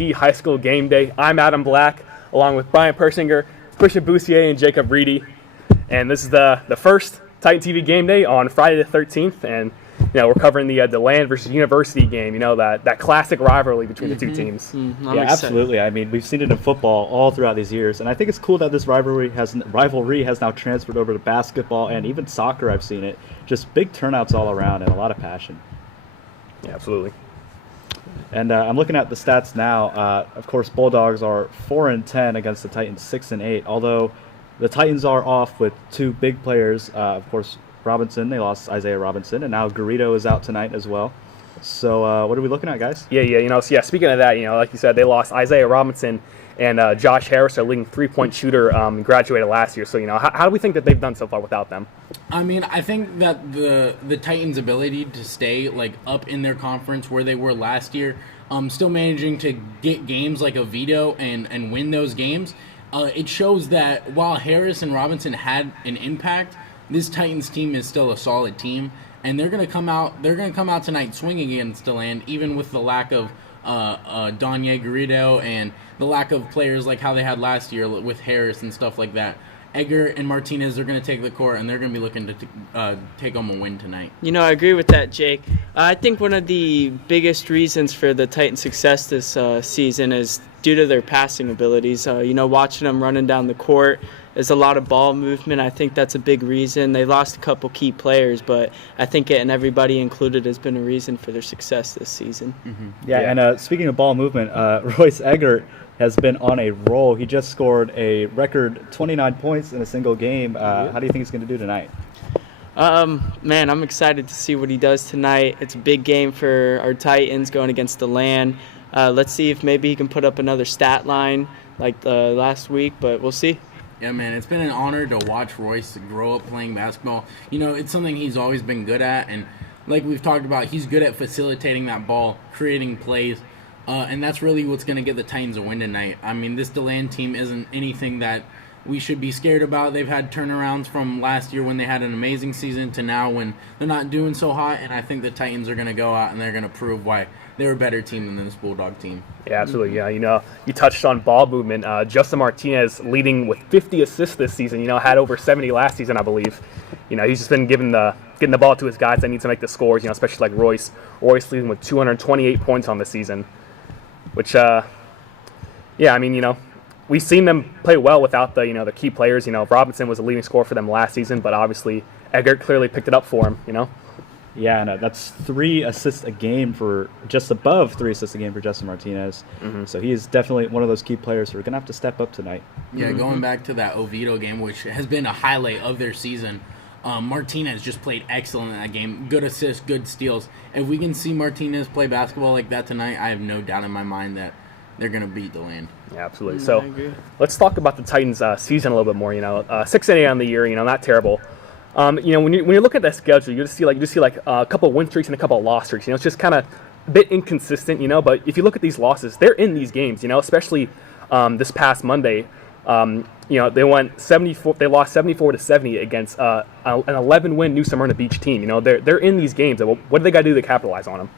the high school game day. I'm Adam Black, along with Brian Persinger, Christian Boussier, and Jacob Reedy. And this is the first Titan TV game day on Friday the 13th. And we're covering the Deland Vs University game. That classic rivalry between the two teams. Yeah, absolutely. I mean, we've seen it in football all throughout these years, and I think it's cool that this rivalry has now transferred over to basketball and even soccer. I've seen it. Just big turnouts all around and a lot of passion. Yeah, absolutely. And I'm looking at the stats now. Of course, Bulldogs are 4-10 against the Titans 6-8. Although the Titans are off with two big players. Of course, Robinson. They lost Isaiah Robinson, and now Garrido is out tonight as well. So what are we looking at, guys? Yeah. Speaking of that, like you said, they lost Isaiah Robinson and Josh Harris, our leading three-point shooter, graduated last year. So how do we think that they've done so far without them? I mean, I think that the Titans' ability to stay up in their conference where they were last year, still managing to get games like Oviedo and win those games, it shows that while Harris and Robinson had an impact, this Titans team is still a solid team, and they're gonna come out tonight swinging against Deland, even with the lack of Donye Garrido and the lack of players like how they had last year with Harris and stuff like that. Edgar and Martinez are going to take the court, and they're going to be looking to take home a win tonight. I agree with that, Jake. I think one of the biggest reasons for the Titans' success this season is due to their passing abilities. Watching them running down the court, there's a lot of ball movement. I think that's a big reason. They lost a couple key players, but I think getting everybody included has been a reason for their success this season. Mm-hmm. Yeah, and speaking of ball movement, Royce Eggert has been on a roll. He just scored a record 29 points in a single game. How do you think he's going to do tonight? Man, I'm excited to see what he does tonight. It's a big game for our Titans going against Deland. Let's see if maybe he can put up another stat line like last week, but we'll see. Yeah, man, it's been an honor to watch Royce grow up playing basketball. It's something he's always been good at, and like we've talked about, he's good at facilitating that ball, creating plays, and that's really what's going to get the Titans a win tonight. I mean, this Deland team isn't anything that we should be scared about. They've had turnarounds from last year when they had an amazing season to now when they're not doing so hot, and I think the Titans are going to go out and they're going to prove why they're a better team than this Bulldog team. Yeah, absolutely. Yeah, you touched on ball movement. Justin Martinez leading with 50 assists this season. Had over 70 last season, I believe. He's just been getting the ball to his guys that need to make the scores. Especially like Royce. Royce leading with 228 points on the season, which, we've seen them play well without the key players. Robinson was a leading scorer for them last season, but obviously Eggert clearly picked it up for him. Yeah, and that's 3 assists a game just above 3 assists a game for Justin Martinez. Mm-hmm. So he is definitely one of those key players who are going to have to step up tonight. Yeah, going back to that Oviedo game, which has been a highlight of their season, Martinez just played excellent in that game. Good assists, good steals. If we can see Martinez play basketball like that tonight, I have no doubt in my mind that they're going to beat Deland. Yeah, absolutely. So let's talk about the Titans' season a little bit more. 6-8 on the year, not terrible. When you look at that schedule, you just see a couple of win streaks and a couple of loss streaks. It's just kind of a bit inconsistent. But if you look at these losses, they're in these games. Especially this past Monday. They went 74. They lost 74-70 against an 11-win New Smyrna Beach team. They're in these games. What do they got to do to capitalize on them?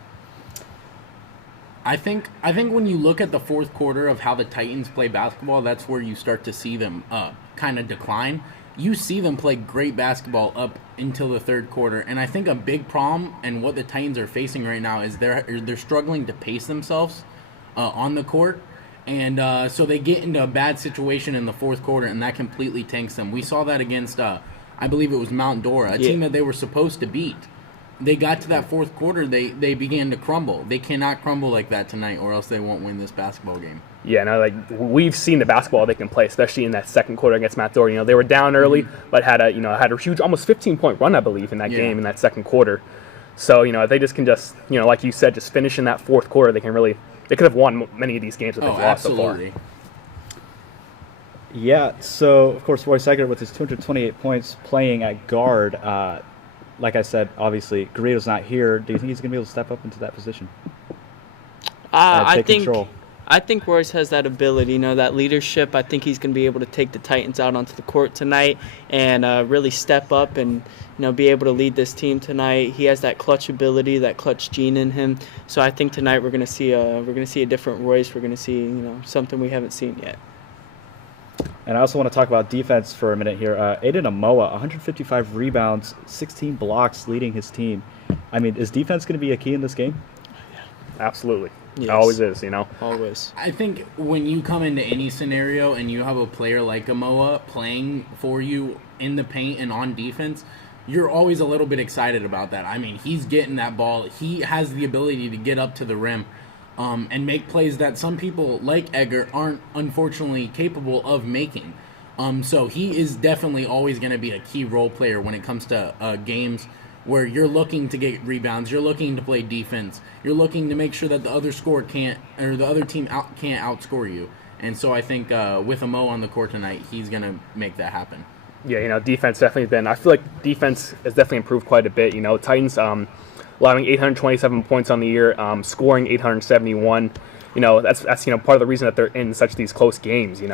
I think when you look at the fourth quarter of how the Titans play basketball, that's where you start to see them kind of decline. You see them play great basketball up until the third quarter, and I think a big problem and what the Titans are facing right now is they're struggling to pace themselves on the court, and so they get into a bad situation in the fourth quarter, and that completely tanks them. We saw that against I believe it was Mount Dora, a team that they were supposed to beat. They got to that fourth quarter, they began to crumble. They cannot crumble like that tonight, or else they won't win this basketball game. Yeah, we've seen the basketball they can play, especially in that second quarter against Mount Dora. They were down early, but had a huge, almost 15-point run, I believe, in that game in that second quarter. So if they just can like you said, just finish in that fourth quarter, they could have won many of these games that they've lost so far. Yeah. So of course, Royce Eggert with his 228 points playing at guard. Like I said, obviously, Garrido's not here. Do you think he's going to be able to step up into that position? I think control? I think Royce has that ability, that leadership. I think he's going to be able to take the Titans out onto the court tonight and really step up and be able to lead this team tonight. He has that clutch ability, that clutch gene in him. So I think tonight we're going to see a different Royce. We're going to see something we haven't seen yet. And I also want to talk about defense for a minute here. Aiden Amoa, 155 rebounds, 16 blocks, leading his team. I mean, is defense going to be a key in this game? Absolutely. Yes. It always is, Always. I think when you come into any scenario and you have a player like Amoa playing for you in the paint and on defense, you're always a little bit excited about that. I mean, he's getting that ball. He has the ability to get up to the rim and make plays that some people like Edgar aren't unfortunately capable of making. So he is definitely always going to be a key role player when it comes to games where you're looking to get rebounds, you're looking to play defense, you're looking to make sure that the other team can't outscore you. And so I think with Amo on the court tonight, he's going to make that happen. Yeah, defense definitely been. I feel like defense has definitely improved quite a bit. Titans allowing 827 points on the year, scoring 871. That's part of the reason that they're in such these close games. You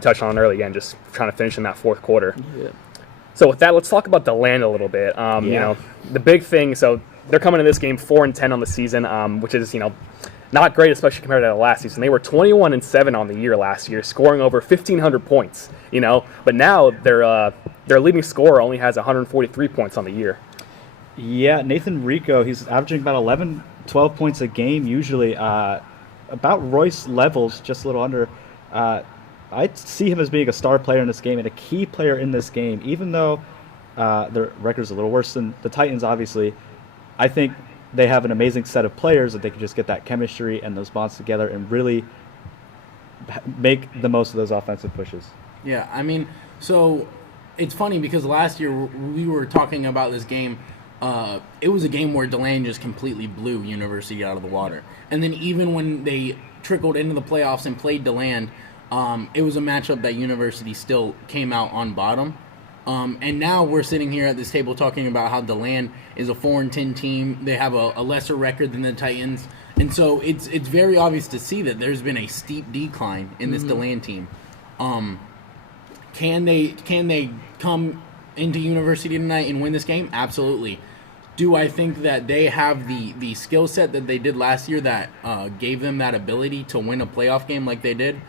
touched on it earlier again, just trying to finish in that fourth quarter. Yeah. So with that, let's talk about Deland a little bit. The big thing. So they're coming to this game 4-10 on the season, which is not great, especially compared to the last season. They were 21-7 on the year last year, scoring over 1,500 points. But now their leading scorer only has 143 points on the year. Yeah, Nathan Rico, he's averaging about 11, 12 points a game usually. About Royce levels, just a little under. I see him as being a star player in this game and a key player in this game, even though their record's a little worse than the Titans, obviously. I think they have an amazing set of players that they can just get that chemistry and those bonds together and really make the most of those offensive pushes. Yeah, I mean, so it's funny because last year we were talking about this game. It was a game where Deland just completely blew University out of the water. And then even when they trickled into the playoffs and played Deland, it was a matchup that University still came out on bottom. And now we're sitting here at this table talking about how Deland is a 4-10 team. They have a lesser record than the Titans. And so it's very obvious to see that there's been a steep decline in this Deland team. Can they come into University tonight and win this game? Absolutely. Do I think that they have the skill set that they did last year that gave them that ability to win a playoff game like they did?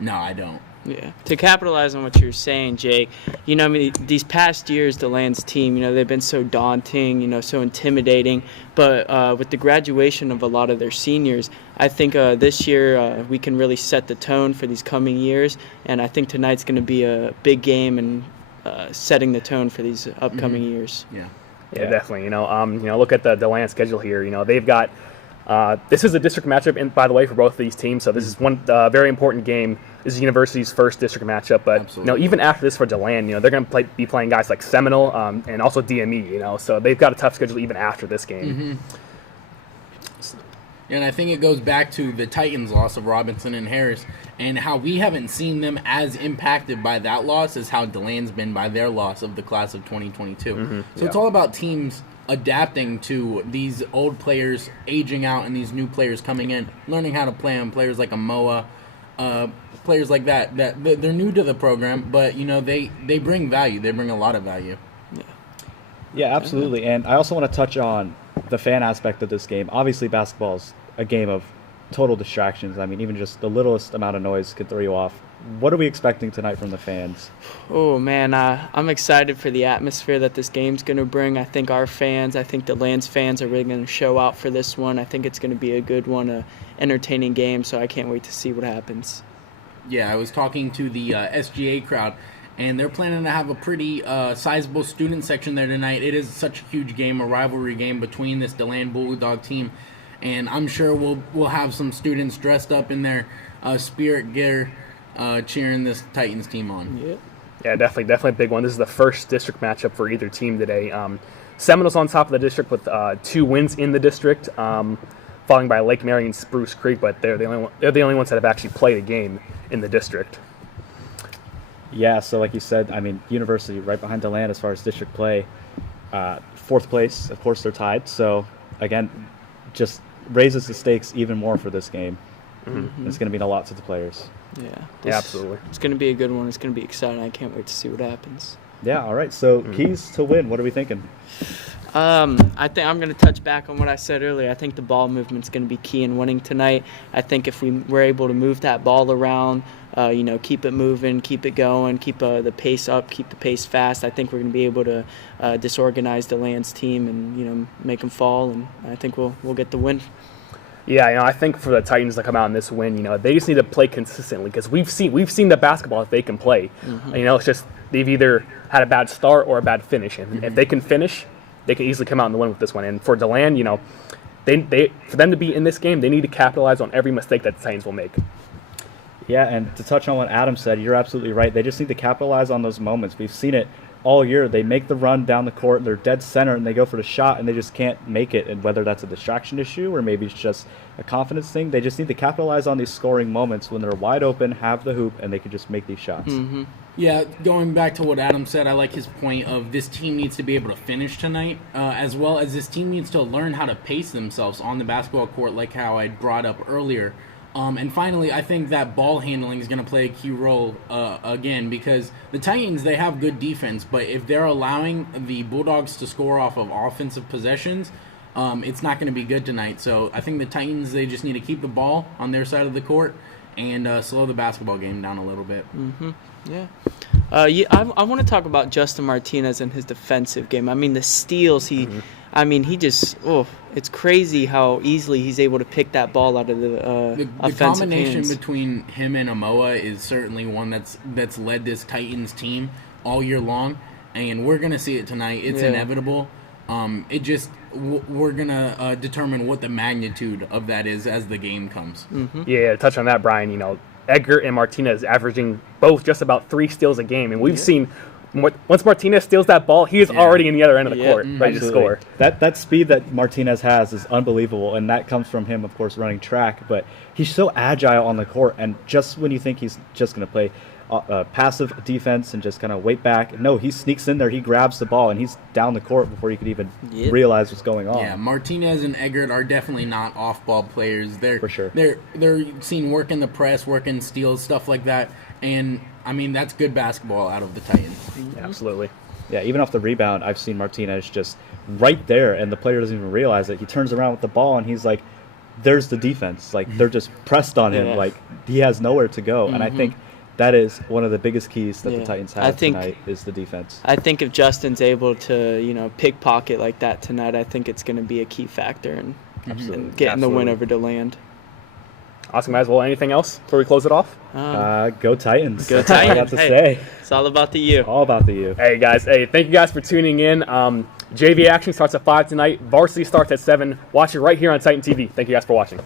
No, I don't. Yeah. To capitalize on what you're saying, Jake, these past years, Deland's team, they've been so daunting, so intimidating. But with the graduation of a lot of their seniors, I think this year we can really set the tone for these coming years. And I think tonight's going to be a big game and setting the tone for these upcoming years. Yeah. Yeah, definitely. Look at the Deland schedule here. They've got this is a district matchup, by the way, for both of these teams. So this is one very important game. This is University's first district matchup. But even after this for Deland, they're going to be playing guys like Seminole and also DME. So they've got a tough schedule even after this game. And I think it goes back to the Titans' loss of Robinson and Harris and how we haven't seen them as impacted by that loss as how Deland's been by their loss of the class of 2022. So it's all about teams adapting to these old players aging out and these new players coming in, learning how to play them. Players like Amoa, players like that they're new to the program, but they bring value. They bring a lot of value. Yeah, absolutely. And I also want to touch on the fan aspect of this game. Obviously, basketball is a game of total distractions. I mean, even just the littlest amount of noise could throw you off. What are we expecting tonight from the fans? Oh, man, I'm excited for the atmosphere that this game's going to bring. I think our fans, I think Deland's fans are really going to show out for this one. I think it's going to be a good one, an entertaining game, so I can't wait to see what happens. Yeah, I was talking to the SGA crowd, and they're planning to have a pretty sizable student section there tonight. It is such a huge game, a rivalry game between this Deland Bulldog team, and I'm sure we'll have some students dressed up in their spirit gear cheering this Titans team on. Yep. Yeah, definitely a big one. This is the first district matchup for either team today. Seminoles on top of the district with 2 wins in the district, followed by Lake Mary and Spruce Creek, but they're the only ones that have actually played a game in the district. Yeah, so like you said, I mean, University right behind Deland as far as district play. 4th place, of course, they're tied. So, again, just raises the stakes even more for this game. It's going to mean a lot to the players. Yeah, absolutely. It's going to be a good one. It's going to be exciting. I can't wait to see what happens. Yeah, all right. So keys to win, what are we thinking? I think I'm going to touch back on what I said earlier. I think the ball movement's going to be key in winning tonight. I think if we're able to move that ball around, keep it moving, keep it going, keep the pace up, keep the pace fast, I think we're going to be able to disorganize Deland's team and make them fall, and I think we'll get the win. Yeah, I think for the Titans to come out in this win, they just need to play consistently because we've seen the basketball that they can play. It's just they've either had a bad start or a bad finish, and if they can finish, they can easily come out and win with this one. And for Deland, they for them to be in this game, they need to capitalize on every mistake that the Titans will make. Yeah, and to touch on what Adam said, you're absolutely right. They just need to capitalize on those moments. We've seen it all year. They make the run down the court, they're dead center, and they go for the shot, and they just can't make it. And whether that's a distraction issue or maybe it's just a confidence thing, they just need to capitalize on these scoring moments when they're wide open, have the hoop, and they can just make these shots. Yeah, going back to what Adam said, I like his point of this team needs to be able to finish tonight, as well as this team needs to learn how to pace themselves on the basketball court, like how I brought up earlier. And finally, I think that ball handling is going to play a key role again, because the Titans, they have good defense, but if they're allowing the Bulldogs to score off of offensive possessions, it's not going to be good tonight. So I think the Titans, they just need to keep the ball on their side of the court and slow the basketball game down a little bit. Yeah. I want to talk about Justin Martinez and his defensive game. I mean, the steals, he just, it's crazy how easily he's able to pick that ball out of the offensive combination hands. between him and Amoa is certainly one that's led this Titans team all year long, and we're going to see it tonight. It's inevitable. We're going to determine what the magnitude of that is as the game comes. Yeah, to touch on that, Brian, Edgar and Martinez averaging both just about 3 steals a game, and we've seen once Martinez steals that ball, he is already in the other end of the court, ready to score. That speed that Martinez has is unbelievable, and that comes from him, of course, running track. But he's so agile on the court, and just when you think he's just going to play passive defense and just kind of wait back, no, he sneaks in there, he grabs the ball, and he's down the court before you could even realize what's going on. Yeah, Martinez and Eggert are definitely not off-ball players. They're for sure. They're seen work in the press, work in steals, stuff like that, and I mean that's good basketball out of the Titans. Yeah, absolutely. Yeah, even off the rebound, I've seen Martinez just right there, and the player doesn't even realize it. He turns around with the ball, and he's like, there's the defense. Like, they're just pressed on him. Like, he has nowhere to go. And I think that is one of the biggest keys that the Titans have tonight is the defense. I think if Justin's able to, pickpocket like that tonight, I think it's going to be a key factor in getting the win over Deland. Awesome, guys. Well, anything else before we close it off? Go Titans. Go That's all I got Titans. to Hey, say. it's all about the U. All about the U. Hey, guys. Hey, thank you guys for tuning in. JV action starts at 5 tonight. Varsity starts at 7. Watch it right here on Titan TV. Thank you guys for watching.